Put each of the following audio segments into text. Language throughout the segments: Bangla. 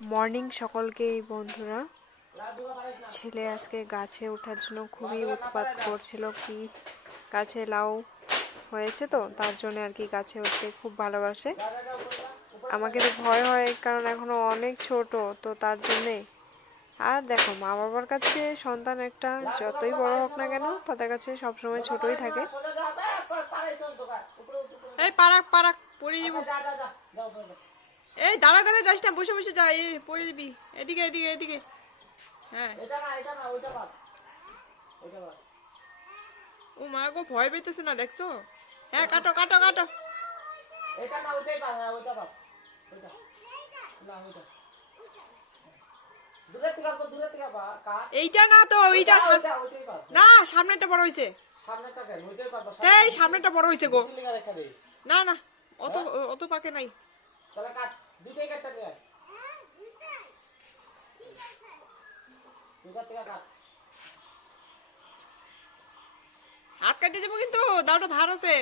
মর্নিং সকলকে বন্ধুরা। ছেলে আজকে গাছে ওঠার জন্য খুবই উৎপাত করছিল। কি গাছে লাউ হয়েছে তো তার জন্য আর কি গাছে উঠতে খুব ভালোবাসে। আমাকে তো ভয় হয় কারণ এখনো অনেক ছোট তো তার জন্যে। আর দেখো মা বাবার কাছে সন্তান একটা যতই বড় হোক না কেন তাদের কাছে সবসময় ছোটই থাকে। এই পারাক পারাক পড়ে যাবো। এই দাঁড়া দাঁড়া যাস না, বসে বসে যা, এই পড়ে যাবি। এদিকে এদিকে এদিকে। হ্যাঁ ও মা গো, ভয় পেতেছে না দেখছো? হ্যাঁ কাটো কাটো কাটো। এইটা না তো ওইটা না, সামনেটা বড় হইছে। এই সামনেটা বড় হইছে গো। না না, অত অত পাকে নাই। হাত কাটে যাবো কিন্তু, দাওটা ধার আছে।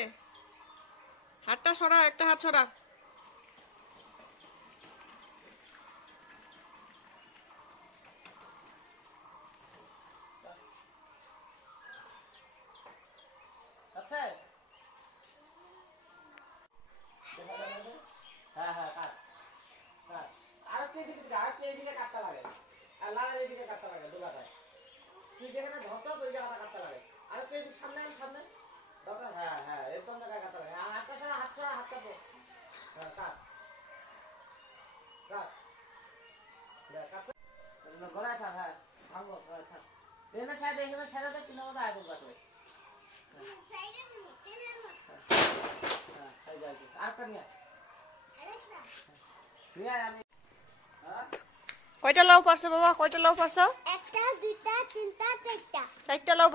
হাতটা সরা, একটা হাত সরা। কয়টা লাউ পারছো বাবা? কয়টা লাউ পারছো? একটা, দুইটা, তিনটা, চারটা। চারটা লাউ।